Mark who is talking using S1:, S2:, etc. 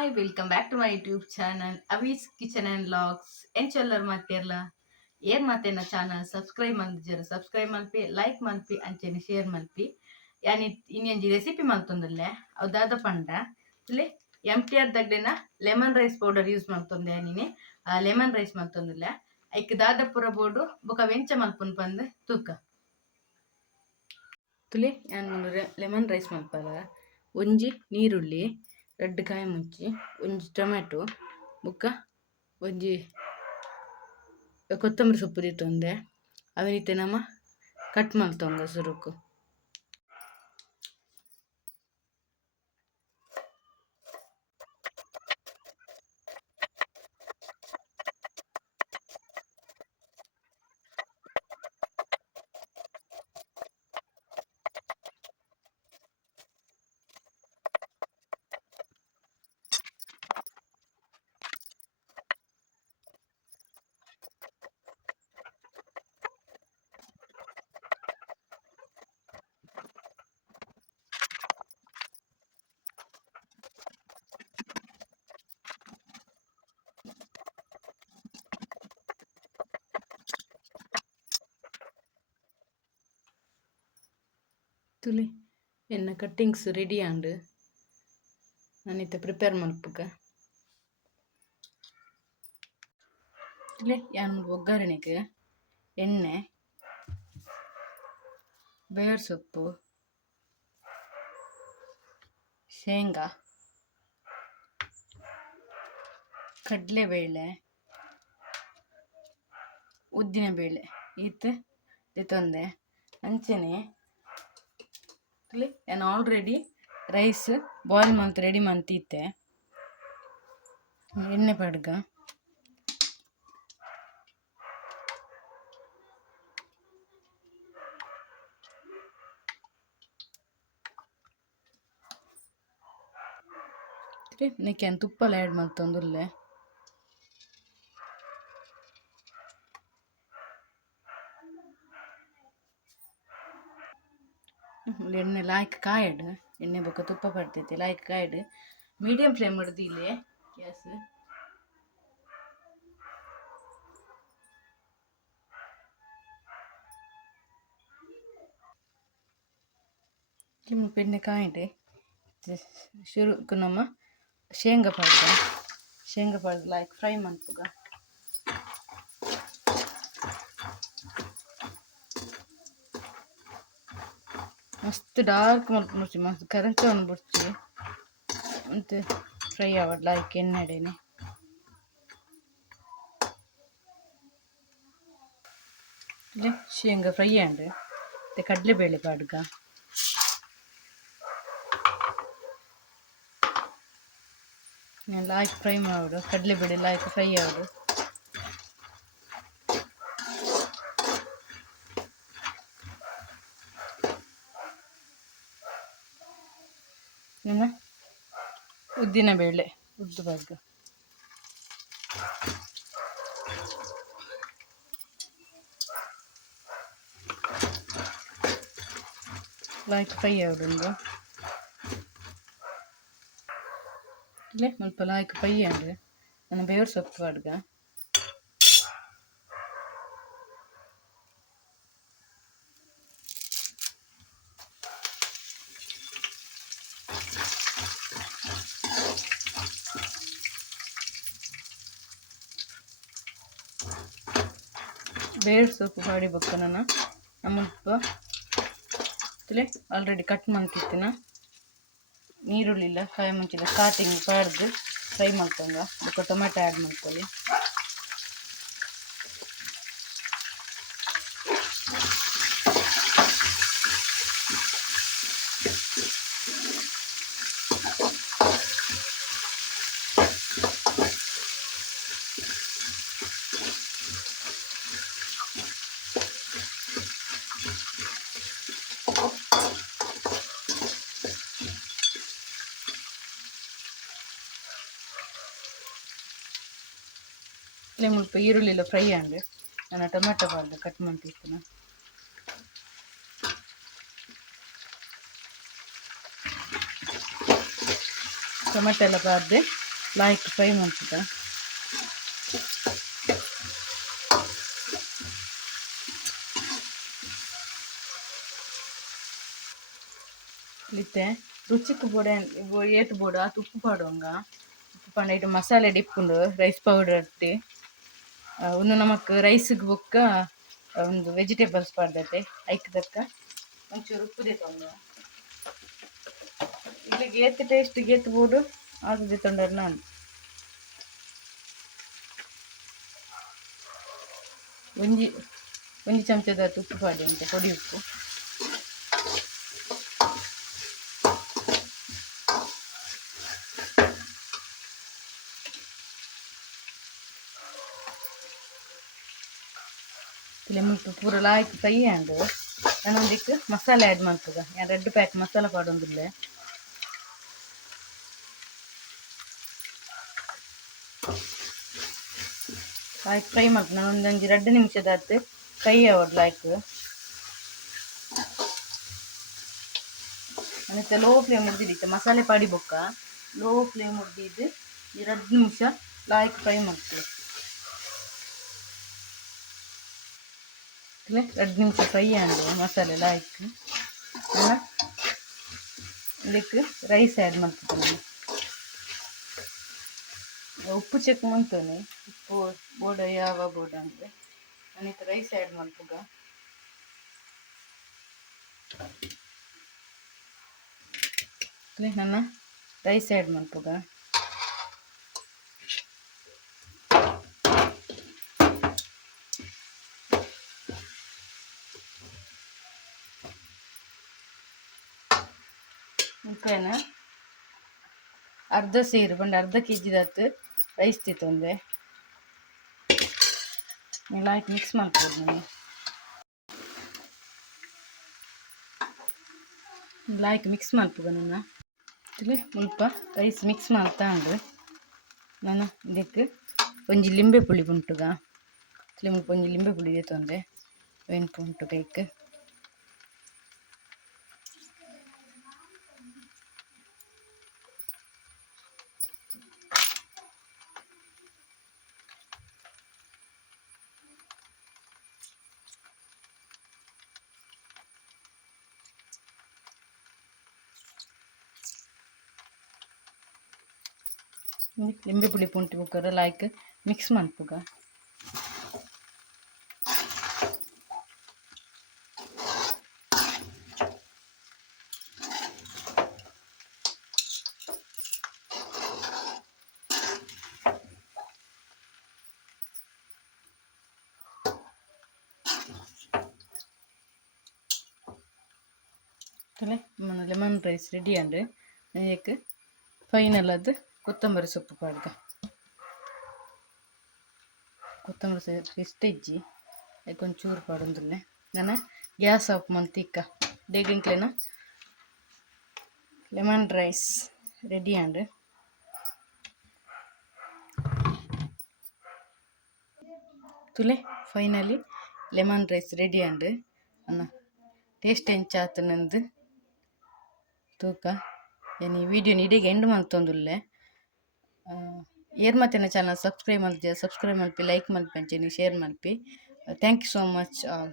S1: Hi welcome back to my YouTube channel Avi's kitchen and vlogs ಎಂಚೆಲ್ಲರು ಮಾಡ್ತೀರಲ್ಲ? ಏನ್ ಮಾತೇನ channel subscribe ಮಾಡಿದ್ರು subscribe ಮಲ್ಪಿ ಲೈಕ್ ಮಲ್ಪಿ ಅಂಚೆನೆ ಶೇರ್ ಮಲ್ಪಿ ಯಾನಿ ಇನ್ನೊಂದು ರೆಸಿಪಿ ಮಲ್ತೊಂದುಲ್ಲೆ ಅದಾದ ದಾದ ಪಂಡ. ಇಲ್ಲಿ ಎಂ ಟಿ ಆರ್ ದಗ್ಡೆನ ಲೆಮನ್ ರೈಸ್ ಪೌಡರ್ ಯೂಸ್ ಮಾಡ್ತೊಂದೆ ನೀನೆ. ಲೆಮನ್ ರೈಸ್ ಮಲ್ತೊಂದುಲ್ಲೆ ಐಕ್ ದಾದ ಪುರ ಬೋಡು ಬೊಕ ವೆಂಚ ಮಲ್ಪುನ್ ಬಂದು ತೂಕ. ತುಲಿ ಲೆಮನ್ ರೈಸ್ ಮಲ್ಪಲ್ಲ ಒಂಜಿ, ನೀರುಳ್ಳಿ ರೆಡ್ ಕಾಯಿ ಮುಂಚಿ ಒಂಜಿ ಟೊಮೆಟೊ ಬೊಕ್ಕ ಒಂಜಿ ಕೊತ್ತಂಬರಿ ಸೊಪ್ಪು ದೀತೊಂದೆ ಇತ್ತೆ ನಮ ಕಟ್ ಮಲ್ತೊಂಗ ಸುರುಕು ಕಟ್ಟಿಂಗ್ಸ್ ರೆಡಿ ಆಂಡ್ ಇತ್ತ ಪ್ರಿಪೇರ್ ಮಲ್ಪುಗ ಇಲ್ಲೇ ಯಾನ್ ಒಗ್ಗರಣೆಗೆ ಎಣ್ಣೆ, ಬೇರ್ ಸೊಪ್ಪು, ಶೇಂಗಾ, ಕಡಲೆಬೇಳೆ, ಉದ್ದಿನಬೇಳೆ ಈತ್ ಇತ್ತೊಂದೆ ಅಂಚನೆ ಇಲ್ಲಿ ನಾನು ಆಲ್ರೆಡಿ ರೈಸ್ ಬಾಯ್ಲ್ ಮಂತ್ ರೆಡಿ ಮಂತಿತ್ತೆ ಎಣ್ಣೆ ಪಡ್ಗ ನೆಕ್ಕೆನ್ ತುಪ್ಪಲ್ಲ ಆ್ಯಡ್ ಮಾಡ್ತೊಂದುಲ್ಲೆ ಎಣ್ಣೆ ಲಾಯ್ಕ್ ಕಾಯಡ್ ಎಣ್ಣೆ ಬೊಕ್ಕ ತುಪ್ಪ ಪಡ್ತೈತೆ ಲಾಯ್ಕ್ ಕಾಯಡ್ ಮೀಡಿಯಂ ಫ್ಲೇಮ್ ಹಿಡ್ದು ಇಲ್ಲಿ ಗ್ಯಾಸ್ ಕಿಮ್ಮು ಪೆಣ್ಣೆ ಕಾಯಡೆ ಶುರು ನಮ್ಮ ಶೇಂಗಾ ಪಾಡ್ದ ಶೇಂಗಾ ಪಾಡ್ದು ಲಾಯ್ಕ್ ಫ್ರೈ ಮನ್ಪುಗ ಮಸ್ತ್ ಡಾರ್ಕ್ ಮಲ್ಪು ಮುರ್ಚಿ ಮಸ್ತ್ ಕರಂಚವನ್ ಬುಡ್ಚಿ ಮತ್ತು ಫ್ರೈ ಆವಡ್ ಲಾಯ್ಕ್ ಎಣ್ಣೆಡೆನೆ ಇಲ್ಲ ಶೇಂಗಾ ಫ್ರೈ ಆಂಡ್ ಮತ್ತೆ ಕಡಲೆಬೇಳೆ ಪಾಡ್ಗ ಲಾಯ್ಕ್ ಫ್ರೈ ಮಾಡು ಕಡಲೆಬೇಳೆ ಲಾಯ್ಕ್ ಫ್ರೈ ಆಡು ಇನ್ನು ಉದ್ದಿನ ಬೇಳೆ, ಉದ್ದು ಬಗ್ಗೆ ಲೈಕ್ ಫ್ರೈ ಆವಡುಂದು ಇಲ್ಲೇ? ಸ್ವಲ್ಪ ಲಾಯ್ಕ್ ಫ್ರೈ ಆಂಡ್ ನನ್ನ ಬೇವ್ರ ಸೊಪ್ಪು ಅಡ್ಗ. ಬೇಳೆ ಸೊಪ್ಪು ಮಾಡಿ ನಾನು. ನಮ್ಮಪ್ಪ ಇಲ್ಲೇ ಆಲ್ರೆಡಿ ಕಟ್ ಮಾಡ್ತಿರ್ತೀನ. ನೀರುಳ್ಳಿಲ್ಲ, ಕಾಯಿ ಮುಂಚಿಲ್ಲ ಸ್ಟಾರ್ಟಿಂಗ್ ಪಾಡ್ದು ಫ್ರೈ ಮಾಡ್ಕೊಂಡ ಅದಕ್ಕೆ ಟೊಮೆಟೊ ಆ್ಯಡ್ ಮಾಡ್ಕೊಳ್ಳಿ. ಇಲ್ಲೇ ಮುಲ್ಪ ಈರುಳ್ಳಿಲ್ಲ ಫ್ರೈ ಆಂಡ್ ನಾನು ಟೊಮೆಟೊ ಬಾರ್ದು ಕಟ್ ಮಾಡ್ತಿರ್ತೀನಿ ಟೊಮೆಟೊ ಎಲ್ಲ ಬಾರ್ದೆ ಲಾಯ್ಕ್ ಫ್ರೈ ಮಾಡ್ತಿದ್ದ ಲಿತ್ತೆ ರುಚಿಕ್ ಬೋಡೆ ಏಟ್ ಬೋಡ ತುಪ್ಪು ಪಾಡುವಂಗ ಉಪ್ಪು ಪಂಡ ಇಟ್ಟು ಮಸಾಲೆ ಡಿಪ್ಪುಂಡು ರೈಸ್ ಪೌಡರ್ ಇಟ್ಟು ಒಂದು ನಮಕ್ ರೈಸ್ಗೆ ಬೊಕ್ಕ ಒಂದು ವೆಜಿಟೇಬಲ್ಸ್ ಪಾಡ್ದತೆ, ಐಕ್ದಕ್ಕ. ಒಂಚೂರು ಉಪ್ಪು ದೇತೊಂದು ಇಲ್ಲಿ ಗೇತ್ ಟೇಸ್ಟ್ ಗೇತ್ ಬೋಡು ಅದು ದೇತೊಂಡರ್ ನಾನು. ಒಂಜಿ ಒಂಜಿ ಚಮಚದ ಉಪ್ಪು ಪಾಡಿ ಅಂತ ಪೊಡಿ ಉಪ್ಪು. ಲೆಮನ್ ಪೂರ ಲಾಯ್ಕ್ ಫ್ರೈ ಆಂಡ್ ನಾನು ಒಂದಿಕ್ಕೆ ಮಸಾಲೆ ಆ್ಯಡ್ ಮಾಡ್ತದ ನಾನು ರೆಡ್ ಪ್ಯಾಕ್ ಮಸಾಲ ಪಾಡೊಂದಿಲ್ಲ ಲಾಯ್ಕ್ ಫ್ರೈ ಮಾಡ್ತೀನಿ ನಾನು ಒಂದು ಒಂಜಿ ಎರಡು ನಿಮಿಷದ ಹತ್ತು ಫ್ರೈ ಆವಡ್ ಲಾಯ್ಕ್ ಮತ್ತೆ ಲೋ ಫ್ಲೇಮ್ ಮುಡ್ದಿಡಿತ್ತೆ ಮಸಾಲೆ ಪಾಡಿ ಬೊಕ್ಕ ಲೋ ಫ್ಲೇಮ್ ಮುಡ್ದಿದ್ದು ಎರಡು ನಿಮಿಷ ಲಾಯ್ಕ್ ಫ್ರೈ ಮಾಡ್ತೀವಿ ಎರಡು ನಿಮಿಷ ಫ್ರೈ ಆಂಡು ಮಸಾಲೆ ಲಾಯ್ಕ್ ಅಲ್ಲ? ಇದಕ್ಕೆ ರೈಸ್ ಆ್ಯಡ್ ಮಾಡ್ತೀನಿ ಉಪ್ಪು ಚೆಕ್ ಮಾಡ್ತೀನಿ ಉಪ್ಪು, ಬೋಡ ಯಾವ ಬೋಡ ಅಂದರೆ. ನಾನಿತ್ತು ರೈಸ್ ಆ್ಯಡ್ ಮಾಡ್ತಗ ನನ್ನ ರೈಸ್ ಆ್ಯಡ್ ಮಾಡ್ತಗ ಅರ್ಧ ಸೇರು ಬಂದು ಅರ್ಧ ಕೆ ಜಿದತ್ತು ರೈಸ್ ತಿತ್ತೊಂದೆ ಲಾಯ್ಕ್ ಮಿಕ್ಸ್ ಮಾಡ್ಬೋದು ನಾನು ಲಾಯ್ಕ್ ಮಿಕ್ಸ್ ಮಾಡ್ಬೋದ ನಾನು ಮುಲ್ಪ ರೈಸ್ ಮಿಕ್ಸ್ ಮಾಡ್ತಾ ಉಂಡು. ನಾನು ಇದಕ್ಕೆ ಒಂಜಿ ಲಿಂಬೆ ಪುಳಿ ಉಂಟುಗ ಮುಲ್ಪ ಒಂಜಿ ಲಿಂಬೆ ಪುಳಿ ತೊಂದೆ ವೆನ್ಪು ಉಂಟು ಕೈക്ക് ಲಿಂಬೆ ಪುಳಿ ಪುಂಟಿ ಬುಕ್ಕರ ಲಾಯ್ಕ್ ಮಿಕ್ಸ್ ಮನ್ಪುಗ ಲೆಮನ್ ರೈಸ್ ರೆಡಿ ಅಂಡ್ ಅದಕ್ಕೆ ಫೈನಲ್ ಅದು ಕೊತ್ತಂಬರಿ ಸೊಪ್ಪು ಕಡ್ದ ಕೊತ್ತಂಬರಿ ಸೊಪ್ಪು ಇಷ್ಟ ಇಜ್ಜಿ. ಒಂದು ಚೂರು ಪಾಡೊಂದುಲ್ಲೆ ನಾನು ಗ್ಯಾಸ್ ಆಫ್ ಮಂತಿಕ್ಕ ಡೇಗಿಂಕ್ಲೇನ lemon rice ready and ತುಲೆ, finally lemon rice ready and ಅನ್ನ ಟೇಸ್ಟ್ ನಂದು? ತೂಕ. ಏನು ಈ ವಿಡಿಯೋನ ಇಡೀಗೆ ಎಂಡ್ ಮಂತೊಂದುಲ್ಲೆ ಏರ್ ಮಾತಿನ ಚಾನಲ್ ಸಬ್ಸ್ಕ್ರೈಬ್ ಮಲ್ಪಿ ಸಬ್ಸ್ಕ್ರೈಬ್ ಮಲ್ಪಿ ಲೈಕ್ ಮಲ್ಪಿ ಅಂಚೆನಿ share ಮಲ್ಪಿ thank you so much all